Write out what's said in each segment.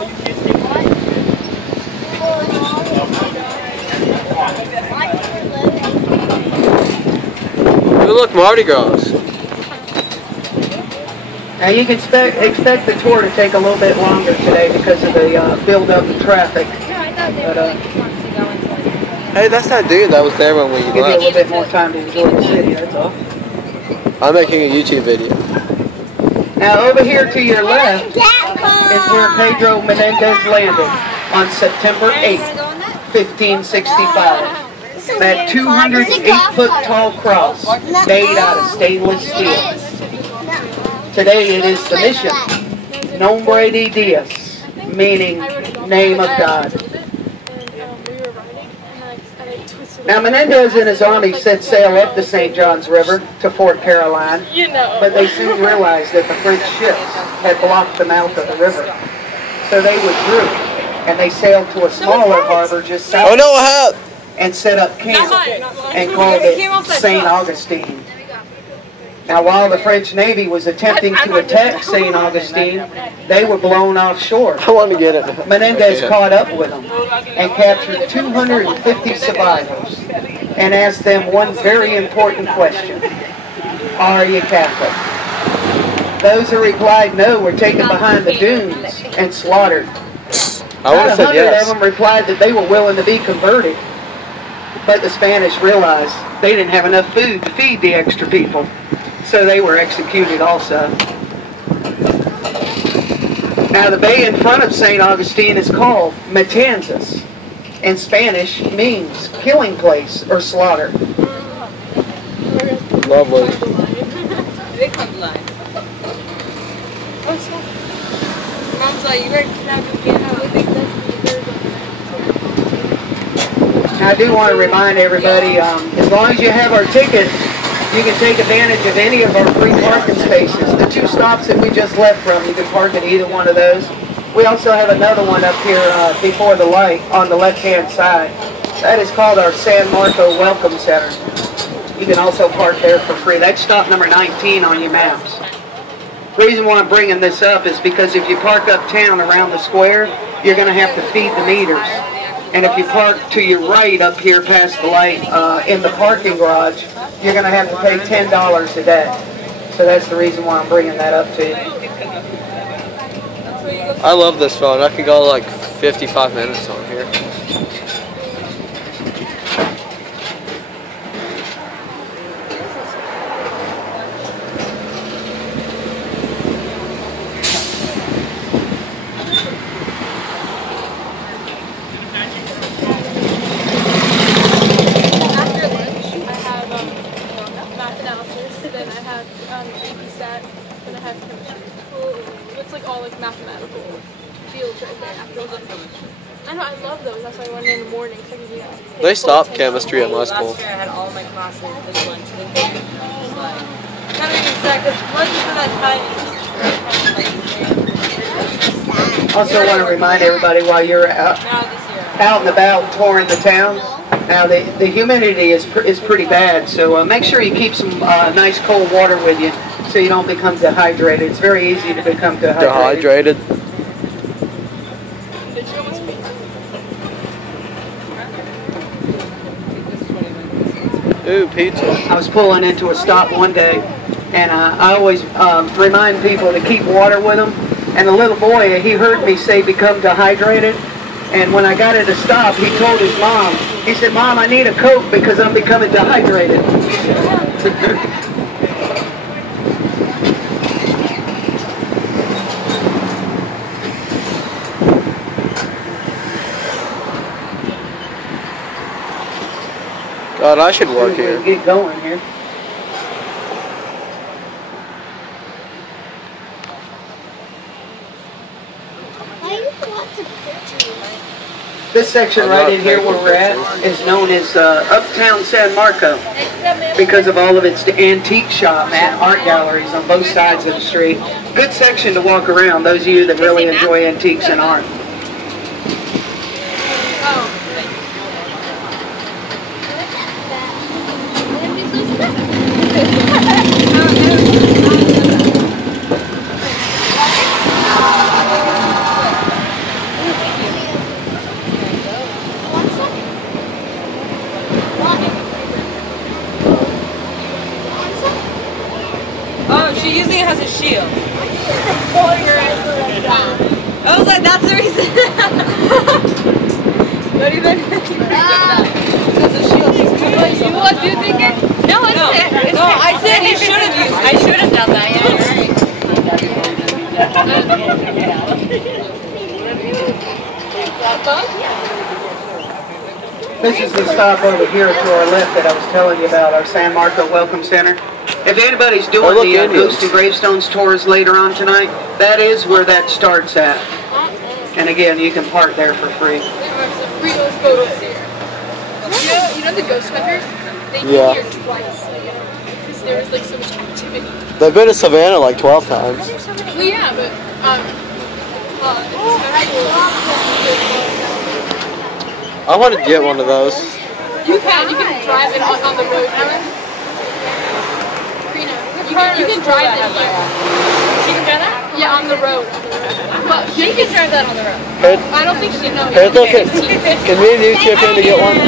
Oh, look, Mardi Gras. Now you can expect the tour to take a little bit longer today because of the build-up in traffic. But, hey, that's that dude that was there when we left. Give you a little bit more time to enjoy the city, that's all. I'm making a YouTube video. Now over here to your left is where Pedro Menendez landed on September 8th, 1565. That 208-foot tall cross made out of stainless steel. Today it is the mission, Nombre de Dios, meaning name of God. Now Menendez and his army set sail up the St. John's River to Fort Caroline, but they soon realized that the French ships had blocked the mouth of the river. So they withdrew, and they sailed to a smaller harbor just south and set up camp and called it St. Augustine. Now while the French Navy was attempting to attack St. Augustine, they were blown offshore. I want to get it. Menendez caught up with them and captured 250 survivors and asked them one very important question. Are you Catholic? Those who replied no were taken behind the dunes and slaughtered. About 100 of them replied that they were willing to be converted. But the Spanish realized they didn't have enough food to feed the extra people. So they were executed also. Now the bay in front of St. Augustine is called Matanzas. In Spanish means killing place or slaughter. Lovely. Now I do want to remind everybody, as long as you have our ticket, you can take advantage of any of our free parking spaces. The two stops that we just left from, you can park at either one of those. We also have another one up here before the light on the left-hand side. That is called our San Marco Welcome Center. You can also park there for free. That's stop number 19 on your maps. The reason why I'm bringing this up is because if you park uptown around the square, you're going to have to feed the meters. And if you park to your right up here past the light in the parking garage, you're going to have to pay $10 a day. So that's the reason why I'm bringing that up to you. I love this phone. I could go like 55 minutes on here. It's like all like mathematical fields right there after lunch. I know, I love those. That's why I went in the morning. They stopped chemistry at my school. Last year I had all my classes this lunch. Kind of even sad because lunch is that time. Also want to remind everybody while you're out and about touring the town, now the humidity is pretty bad, so make sure you keep some nice cold water with you so you don't become dehydrated. It's very easy to become dehydrated. Ooh, pizza. I was pulling into a stop one day, and I always remind people to keep water with them. And the little boy, he heard me say become dehydrated, and when I got at a stop, he told his mom, he said, "Mom, I need a Coke because I'm becoming dehydrated." God, I should work here. Get going here. This section right in here where we're at is known as Uptown San Marco because of all of its antique shops and art galleries on both sides of the street. Good section to walk around, those of you that really enjoy antiques and art. you think it? No, it's there. No, I said you should have used. I should have done that. Yeah, This is the stop over here to our left that I was telling you about, our San Marco Welcome Center. If anybody's doing the Ghost and Gravestones tours later on tonight, that is where that starts at. And again, you can park there for free. Free those photos here. You know the ghost hunters? They came here twice. Because there was like so much activity. They've been to Savannah like 12 times. Well, yeah, but I want to get one of those. you can drive it on the road. You can drive it here. She can drive that? Yeah, on the road. But She can drive that on the road. I don't think she knows. Hey, look, can me and you chip in to get one?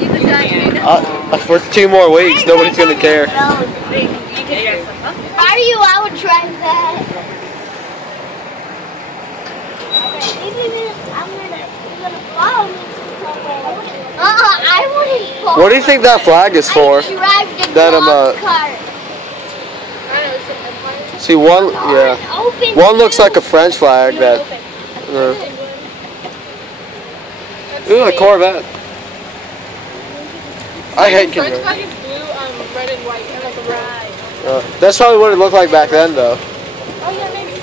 You can drive. For 2 more weeks, nobody's going to care. You can drive something. Are you? I would try that. I'm gonna follow me somewhere. I wouldn't follow. What do you think that flag is for? That see, one, yeah. One looks like a French flag that. Ooh, a Corvette. I hate French Corvettes. flag is blue, red and white, and like a red. That's probably what it looked like back then, though. Oh yeah, maybe.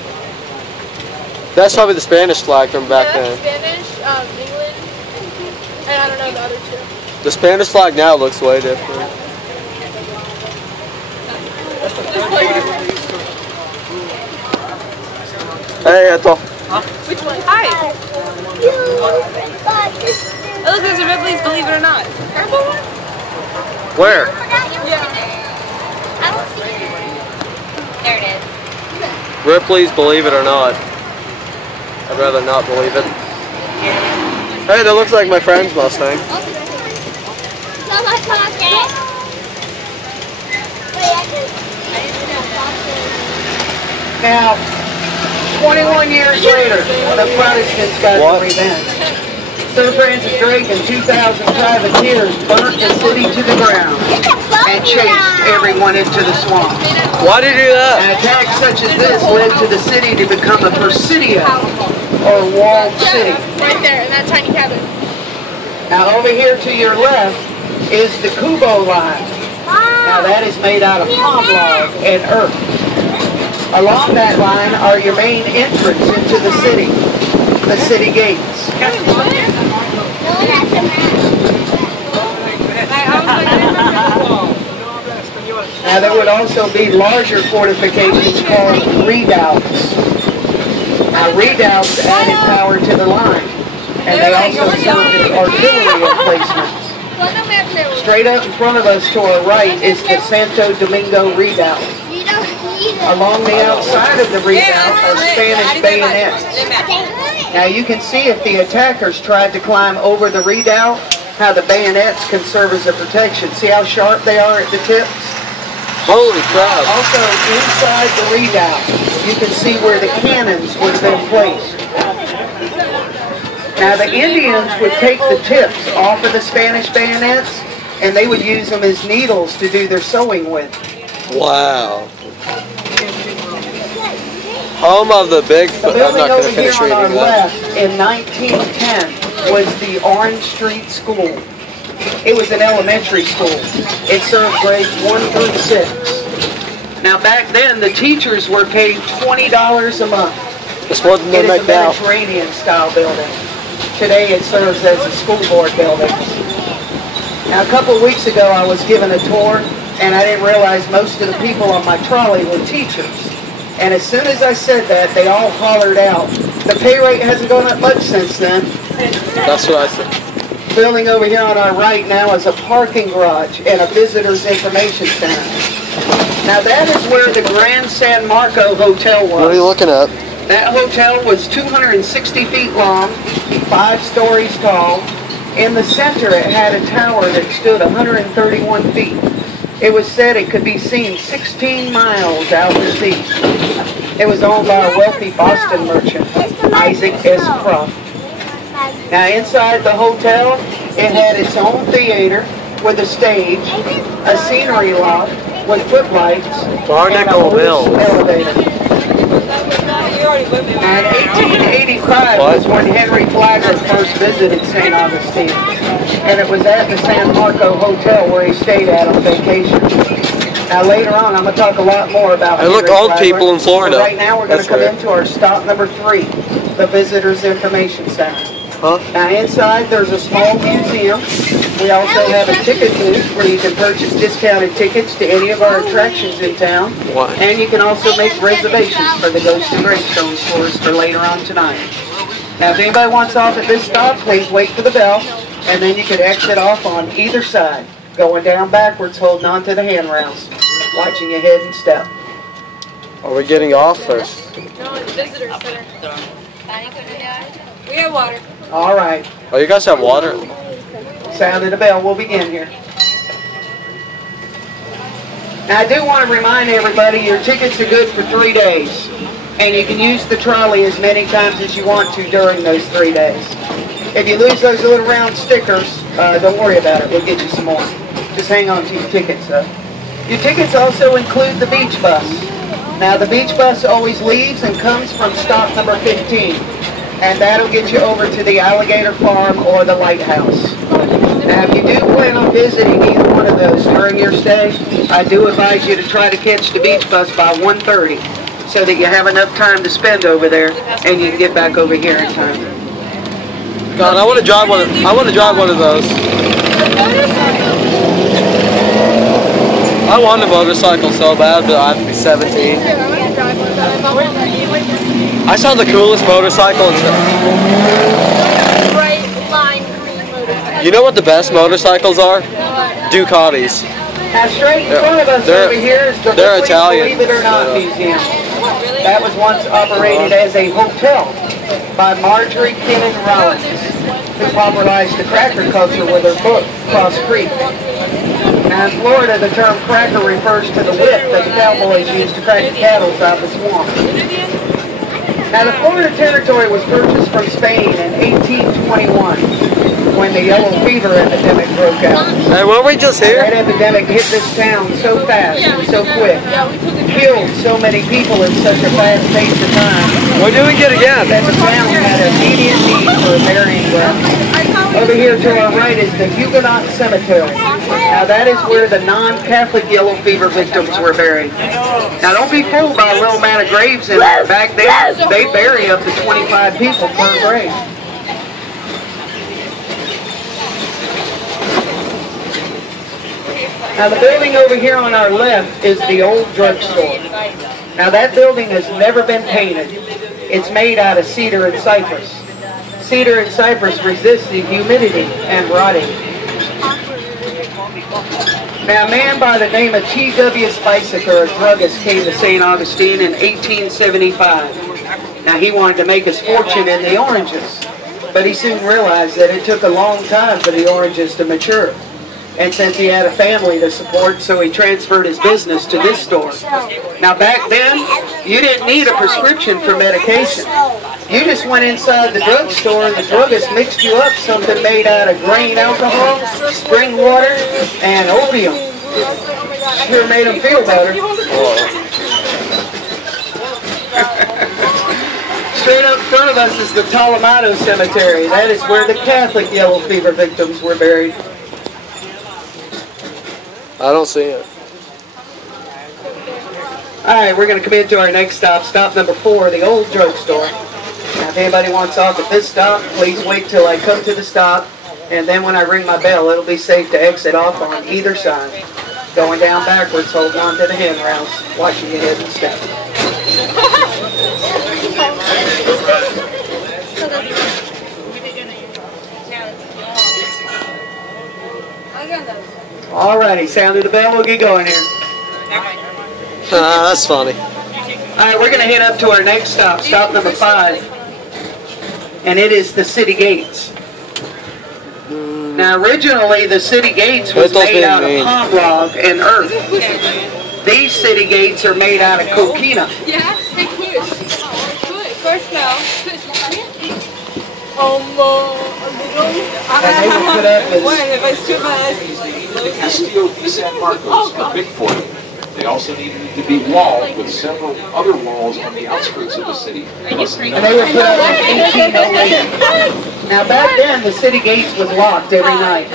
That's probably the Spanish flag from back then. Spanish, England, and I don't know the other two. The Spanish flag now looks way different. Just like, Hey, Ethel. which one? Hi. Oh, look, there's a Ripley's Believe It or Not. Purple one? Where? Yeah. I don't see it. There it is. Ripley's Believe It or Not. I'd rather not believe it. Hey, that looks like my friend's Mustang. It's on my pocket. Wait, I can see it. Now, 21 years later, the Protestants got their revenge. Sir Francis Drake and 2,000 privateers burnt the city to the ground and chased everyone into the swamp. Why did you do that? An attack such as this led to the city to become a presidio, or walled city. Right there, in that tiny cabin. Now over here to your left is the Kubo line. Now that is made out of palm log and earth. Along that line are your main entrance into the city gates. Now there would also be larger fortifications called redoubts. Now redoubts added power to the line, and they also served as artillery emplacements. Straight up in front of us to our right is the Santo Domingo redoubt. Along the outside of the redoubt are Spanish bayonets. Now you can see if the attackers tried to climb over the redoubt, how the bayonets can serve as a protection. See how sharp they are at the tips? Holy crap. Also inside the redoubt, you can see where the cannons would have been placed. Now the Indians would take the tips off of the Spanish bayonets and they would use them as needles to do their sewing with. Wow. Home of the big. The I'm building not going over to here finish on our reading that. left in 1910 was the Orange Street School. It was an elementary school. It served grades 1 through 6. Now back then the teachers were paid $20 a month. It's more than It they is a make now. Mediterranean style building. Today it serves as a school board building. Now a couple of weeks ago I was given a tour and I didn't realize most of the people on my trolley were teachers. And as soon as I said that, they all hollered out. The pay rate hasn't gone up much since then. That's what I said. Building over here on our right now is a parking garage and a visitor's information center. Now that is where the Grand San Marco Hotel was. What are you looking at? That hotel was 260 feet long, 5 stories tall. In the center it had a tower that stood 131 feet. It was said it could be seen 16 miles out to sea. It was owned by a wealthy Boston merchant, Isaac S. Croft. Now inside the hotel, it had its own theater, with a stage, a scenery loft with footlights, and a Barnacle horse Mills. elevator. And 1885 was when Henry Flagler first visited St. Augustine, and it was at the San Marco Hotel where he stayed at on vacation. Now later on, I'm going to talk a lot more about Hey, look, Henry old Flagler. people in Florida. But right now, we're going That's to come weird. into our stop number 3, the Visitors Information Center. Huh? Now inside, there's a small museum. We also have a ticket booth where you can purchase discounted tickets to any of our attractions in town. What? And you can also make reservations for the Ghost and Gravestones tours for later on tonight. Now, if anybody wants off at this stop, please wait for the bell, and then you can exit off on either side, going down backwards, holding on to the handrails, watching your head and step. Are we getting off first? No, it's visitor center. We have water. All right. Oh, you guys have water? Sound of the bell. We'll begin here. Now, I do want to remind everybody your tickets are good for 3 days, and you can use the trolley as many times as you want to during those 3 days. If you lose those little round stickers, don't worry about it. We'll get you some more. Just hang on to your tickets, though. Your tickets also include the beach bus. Now, the beach bus always leaves and comes from stop number 15. And that'll get you over to the Alligator Farm or the Lighthouse. Now, if you do plan on visiting either one of those during your stay, I do advise you to try to catch the beach bus by 1:30 so that you have enough time to spend over there and you can get back over here in time. God, I want to drive one. I want to drive one of those. I want a motorcycle so bad, but I have to be 17. I saw the coolest motorcycle. Bright lime green motorcycle. You know what the best motorcycles are? Ducatis. Now, straight in front of us They're- over here is the they're Ripley's Italian. Believe It or Not Museum. That was once operated as a hotel by Marjorie Kinnan Rollins, who popularized the cracker culture with her book, Cross Creek. Now, in Florida, the term cracker refers to the whip that the cowboys used to crack the cattle out of the swamp. Now, the Florida Territory was purchased from Spain in 1821 when the yellow fever epidemic broke out. Hey, weren't we just That here? epidemic hit this town so fast and so quick, killed so many people in such a fast pace of time, We're doing it again. that the town had immediate need for a burying ground. Over here to our right is the Huguenot Cemetery. Now that is where the non-Catholic yellow fever victims were buried. Now don't be fooled by a little amount of graves in there. Back then, they bury up to 25 people per grave. Now the building over here on our left is the old drugstore. Now that building has never been painted. It's made out of cedar and cypress. Cedar and cypress resist the humidity and rotting. Now a man by the name of T.W. Spicer, a druggist, came to St. Augustine in 1875. Now he wanted to make his fortune in the oranges, but he soon realized that it took a long time for the oranges to mature. And since he had a family to support, so he transferred his business to this store. Now back then, you didn't need a prescription for medication. You just went inside the drugstore and the druggist mixed you up something made out of grain alcohol, spring water, and opium. Sure made him feel better. Straight up in front of us is the Tolomado Cemetery. That is where the Catholic yellow fever victims were buried. I don't see it. Alright, we're going to come into our next stop, stop number 4, the old drugstore. Now, if anybody wants off at this stop, please wait till I come to the stop, and then when I ring my bell, it'll be safe to exit off on either side. Going down backwards, holding on to the handrails, watching your head and step. Alrighty, sound of the bell, we'll get going here. That's funny. Alright, we're going to head up to our next stop, stop number 5. And it is the city gates. Now originally the city gates was made out of palm log and earth. These city gates are made out of coquina. Yeah, hey, push. First now. And they were put up as Bueno, if I strip my eyes. the Castillo de San Marcos, a big fort. They also needed it to be walled with several other walls on the outskirts of the city. And they were put up in 1808. Now back then, the city gates was locked every night.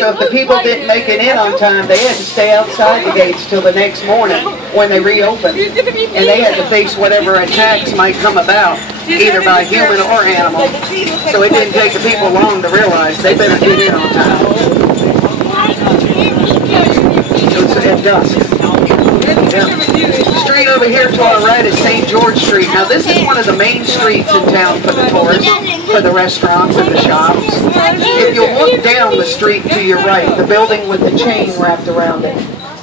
So if the people didn't make it in on time, they had to stay outside the gates till the next morning when they reopened. And they had to face whatever attacks might come about, either by human or animal. So it didn't take the people long to realize they better get in on time. It was at dusk. Yeah. The street over here to our right is St. George Street. Now this is one of the main streets in town for the tourists, for the restaurants and the shops. If you look down the street to your right, the building with the chain wrapped around it,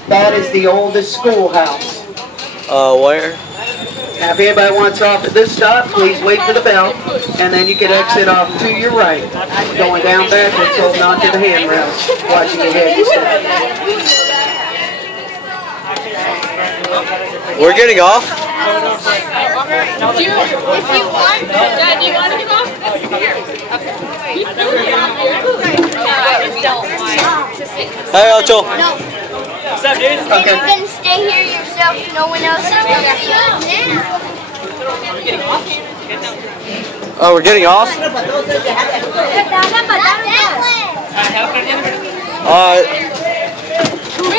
that is the oldest schoolhouse. Where? Now if anybody wants off at this stop, please wait for the bell, and then you can exit off to your right. Going down backwards, holding on to the handrails, watching your head. We're getting off? If you want, Dad, do you want to get off? Here. Okay. Hey, Achel. No. What's up, dude? Okay. You're going to stay here yourself. No one else is going to see you. Oh, we're getting off? Wait,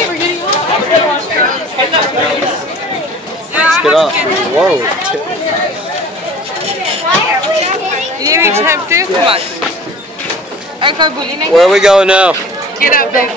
we're getting off. Let's get off. Whoa. You need to have two? Come on. Where are we going now? Get up, baby.